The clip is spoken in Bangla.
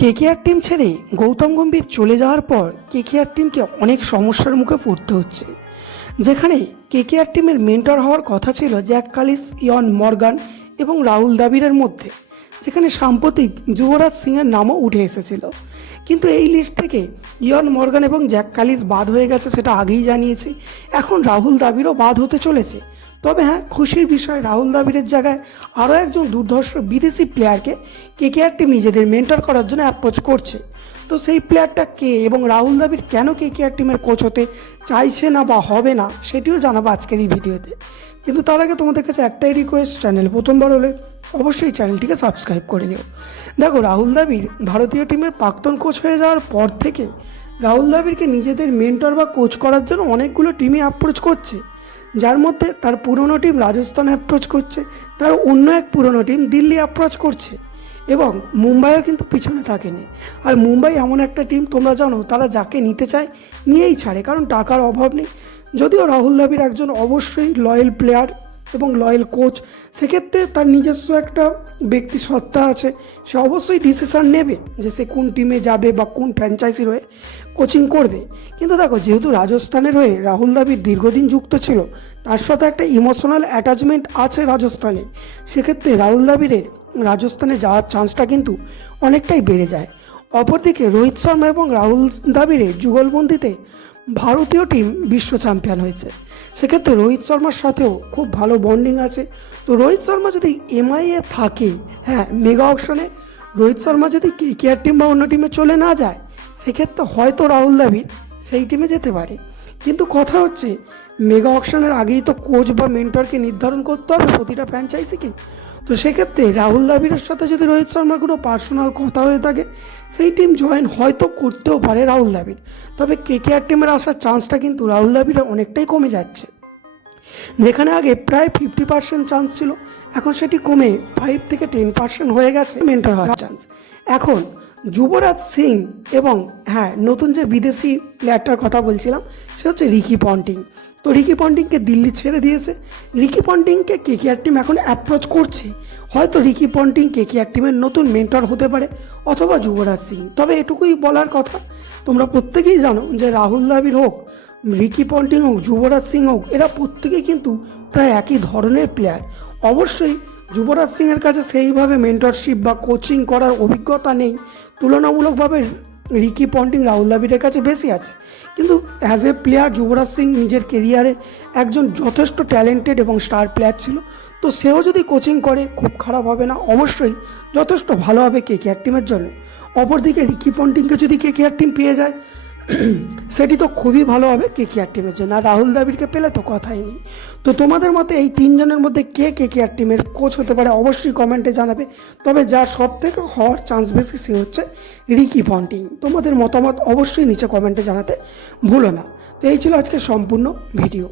কেকেআর টিম ছেড়ে গৌতম গম্ভীর চলে যাওয়ার পর কেকেআর টিমকে অনেক সমস্যার মুখে পড়তে হচ্ছে। যেখানে কেকেআর টিমের মেন্টর হওয়ার কথা ছিল জ্যাক কালিস, ইয়ন মর্গান এবং রাহুল দ্রাবিড়ের মধ্যে, যেখানে সাম্প্রতিক যুবরাজ সিংয়ের নামও উঠে এসেছিল। কিন্তু এই লিস্ট থেকে ইয়ন মর্গান এবং জ্যাক কালিস বাদ হয়ে গেছে, সেটা আগেই জানিয়েছি। এখন রাহুল দ্রাবিড়ও বাদ হতে চলেছে। তবে হ্যাঁ, খুশির বিষয়, রাহুল দ্রাবিড়ের জায়গায় আরও একজন দুর্ধর্ষ বিদেশি প্লেয়ারকে কেকেআর টিম নিজেদের মেন্টর করার জন্য অ্যাপ্রোচ করছে। তো সেই প্লেয়ারটা কে এবং রাহুল দ্রাবিড় কেন কেকেআর টিমের কোচ হতে চাইছে না বা হবে না, সেটিও জানাবো আজকের এই ভিডিওতে। কিন্তু তার আগে তোমাদের কাছে একটাই রিকোয়েস্ট, চ্যানেল প্রথমবার হলে অবশ্যই চ্যানেলটিকে সাবস্ক্রাইব করে নিও। দেখো, রাহুল দ্রাবিড় ভারতীয় টিমের প্রাক্তন কোচ হয়ে যাওয়ার পর থেকে রাহুল দ্রাবিড়কে নিজেদের মেন্টর বা কোচ করার জন্য অনেকগুলো টিমই অ্যাপ্রোচ করছে। যার মধ্যে তার পুরনো টিম রাজস্থান অ্যাপ্রোচ করছে, তার অন্য এক পুরনো টিম দিল্লি অ্যাপ্রোচ করছে, এবং মুম্বাইও কিন্তু পিছনে থাকেনি। আর মুম্বাই এমন একটা টিম, তোমরা জানো, তারা যাকে নিতে চায় নিয়েই ছাড়ে, কারণ টাকার অভাব নেই। যদিও রাহুল দ্রাবিড় একজন অবশ্যই লয়াল প্লেয়ার এবং লয়াল কোচ, সেক্ষেত্রে তার নিজস্ব একটা ব্যক্তি সত্তা আছে, সে অবশ্যই ডিসিশন নেবে যে সে কোন টিমে যাবে বা কোন ফ্র্যাঞ্চাইজির হয়ে কোচিং করবে। কিন্তু দেখো, যেহেতু রাজস্থানের হয়ে রাহুল দ্রাবিড় দীর্ঘদিন যুক্ত ছিল, তার সাথে একটা ইমোশনাল অ্যাটাচমেন্ট আছে রাজস্থানে, সেক্ষেত্রে রাহুল দ্রাবিড়ের রাজস্থানে যাওয়ার চান্সটা কিন্তু অনেকটাই বেড়ে যায়। অপরদিকে রোহিত শর্মা এবং রাহুল দ্রাবিড়ের যুগলবন্দিতে ভারতীয় টিম বিশ্ব চ্যাম্পিয়ন হয়েছে, সেক্ষেত্রে রোহিত শর্মার সাথেও খুব ভালো বন্ডিং আছে। তো রোহিত শর্মা যদি এমআইএ থাকে, হ্যাঁ, মেগা অকশনে রোহিত শর্মা যদি কেকেআর টিম বা অন্য টিমে চলে না যায়, সেক্ষেত্রে হয়তো রাহুল দ্রাবিড় সেই টিমে যেতে পারে। কিন্তু কথা হচ্ছে, মেগা অকশনের আগেই তো কোচ বা মেন্টরকে নির্ধারণ করতে হবে প্রতিটা ফ্র্যাঞ্চাইজিকে। তো সেক্ষেত্রে রাহুল দ্রাবিড়ের সাথে যদি রোহিত শর্মার কোনো পার্সোনাল কথা হয়ে থাকে, সেই টিম জয়েন হয়তো করতেও পারে রাহুল দ্রাবিড়। তবে কেকেআর টিমের আসার চান্সটা কিন্তু রাহুল দ্রাবিড়ের অনেকটাই কমে যাচ্ছে। যেখানে আগে প্রায় 50% চান্স ছিল, এখন সেটি কমে 5 থেকে 10% হয়ে গেছে মেন্টর হওয়ার চান্স। এখন যুবরাজ সিং এবং হ্যাঁ, নতুন যে বিদেশি প্লেয়ারটার কথা বলছিলাম, সে হচ্ছে রিকি পন্টিং। তো রিকি পন্টিংকে দিল্লি ছেড়ে দিয়েছে। রিকি পন্টিংকে কেকেআর টিম এখন অ্যাপ্রোচ করছে। হয়তো রিকি পন্টিং কেকেআর টিমের নতুন মেন্টর হতে পারে, অথবা যুবরাজ সিং। তবে এটুকুই বলার কথা, তোমরা প্রত্যেকেই জানো যে রাহুল দ্রাবিড় হোক, রিকি পন্টিং হোক, যুবরাজ সিং হোক, এরা প্রত্যেকেই কিন্তু প্রায় একই ধরনের প্লেয়ার। অবশ্যই যুবরাজ সিংয়ের কাছে সেইভাবে মেন্টরশিপ বা কোচিং করার অভিজ্ঞতা নেই, তুলনামূলকভাবে রিকি পন্টিং রাহুল দ্রাবিড়ের কাছে বেশি আছে। কিন্তু as a player Yuvraj Singh নিজের কেরিয়ারে একজন যথেষ্ট ট্যালেন্টেড এবং স্টার প্লেয়ার ছিল। তো সেও যদি কোচিং করে খুব খারাপ হবে না, অবশ্যই যথেষ্ট ভালো হবে কেকেআর টিমের জন্য। অপরদিকে রিকি পন্টিংকে যদি কেকেআর টিম পেয়ে যায়, সেটি তো খুবই ভালো হবে কেকেআর টিমের জন্য। আর রাহুল দ্রাবিড়কে পেলে তো কথাই নেই। তো তোমাদের মতে এই তিনজনের মধ্যে কে কেকেআর টিমের কোচ হতে পারে অবশ্যই কমেন্টে জানাবে। তবে যার সব থেকে হওয়ার চান্স বেশি সে হচ্ছে রিকি পন্টিং। তোমাদের মতামত অবশ্যই নিচে কমেন্টে জানাতে ভুলো না। তো এই ছিল আজকে সম্পূর্ণ ভিডিও।